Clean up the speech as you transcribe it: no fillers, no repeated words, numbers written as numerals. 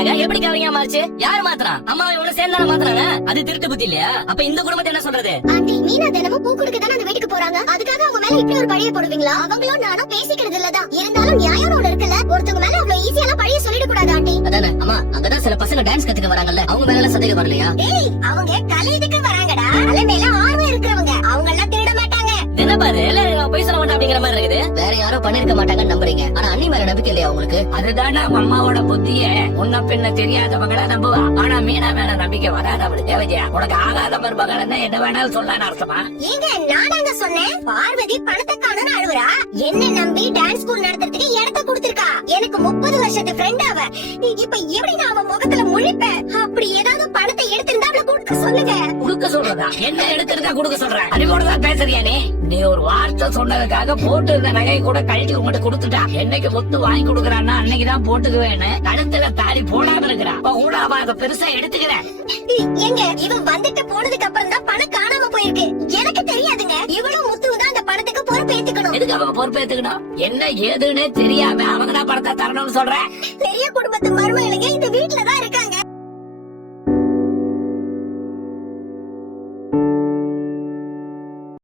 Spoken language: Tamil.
மாட்டாங்க. எப்படி கவனியா மாறுச்சு? யார் மாத்திரா? அம்மாவை இவனு சேர்ந்தான மாத்திராங்க. அது திருட்டு புத்தி இல்லையா? அப்ப இந்த குடும்பத்தை என்ன சொல்றது? ஆண்டி மீனா தினமும் பூ கொடுக்க தானே அந்த வீட்டுக்கு போறாங்க. அதுக்காக அவங்க மேல இப்படி ஒரு பழிய போடுவீங்களா? அவங்களும் நானும் பேசிக்கிறது இல்லதான். இருந்தாலும் நியாயம் ஒண்ணு இருக்குல்ல. ஒருத்தவங்க மேல அவ்வளவு ஈஸியெல்லாம் பழிய சொல்லிட கூடாது ஆண்டி. அதானே அம்மா, அங்கதான் சில பசங்க டான்ஸ் கத்துக்க வராங்கல்ல, அவங்க மேல சந்தேகம் வரலையா? டேய், அவங்க கலைதுக்கு வராங்கடா. கலை மேல ஆர்வம் இருக்கிறவங்க. அவங்க எல்லாம் திருட மாட்டாங்க. என்ன பாரு, போய் சொல்ல மாட்டேன் அப்படிங்கிற மாதிரி இருக்குது. வேற யாரும் பண்ணிருக்க மாட்டாங்கன்னு நம்புறீங்க. ஆனா அண்ணி மேல நம்பிக்கை இல்லையா உங்களுக்கு? அதுதானே அம்மாவோட புத்திய. முன்ன பின்ன தெரியாதவங்கள நம்புவா. ஆனா மீனா மேல நம்பிக்கை வராது அவளுக்கு. விஜயா, உனக்கு ஆகாத மருமகள் என்ன வேணாலும் சொல்லான்னு அர்த்தமா? ஏங்க நானாங்க சொன்னேன். பார்வதி பணத்தை காணும்னு அழுவுறா. என்ன நம்பி டான்ஸ் ஸ்கூல் நடத்துறதுக்கு இடத்த கொடுத்திருக்கா. எனக்கு 30 வருஷத்து ஃப்ரெண்ட் அவ. இப்ப எப்படி நான் அவ முகத்துல முழிப்பேன்? அப்படி ஏதாவது பணத்தை எடுத்திருந்தா அவளை கொடுக்க சொல்லுங்க. குடுக்க சொல்றதா? என்ன எடுத்திருக்கா குடுக்க சொல்றேன்? அறிவோட தான் பேசுறியா நீ? நீ ஒரு வார்த்தை சொன்னதுக்காக போட்டு இருந்த நகை கூட கழட்டி உங்ககிட்ட கொடுத்துட்டா. என்னைக்கு முத்து வாங்கி கொடுக்கறான்னா அன்னைக்குதான் போட்டுக்குவேன்னு கழுத்துல தாலி போடாம இருக்கிறா. அப்ப கூட அவ அதை பெருசா எடுத்துக்கிறேன். எங்க இவன் வந்துட்டு போனதுக்கு அப்புறம் தான் பணம் காணாம போயிருக்கு. எனக்கு தெரியாதுங்க. இவளும் முத்துதான் அந்த பணத்துக்கு பொறுப்பேத்துக்கணும். எதுக்கு அவங்க பொறுப்பேத்துக்கணும்? என்ன ஏதுன்னு தெரியாம அவங்க தான் பணத்தை தரணும்னு சொல்றேன். பெரிய குடும்பத்து மருமகளுங்க இந்த வீட்டுலதான் இருக்காங்க.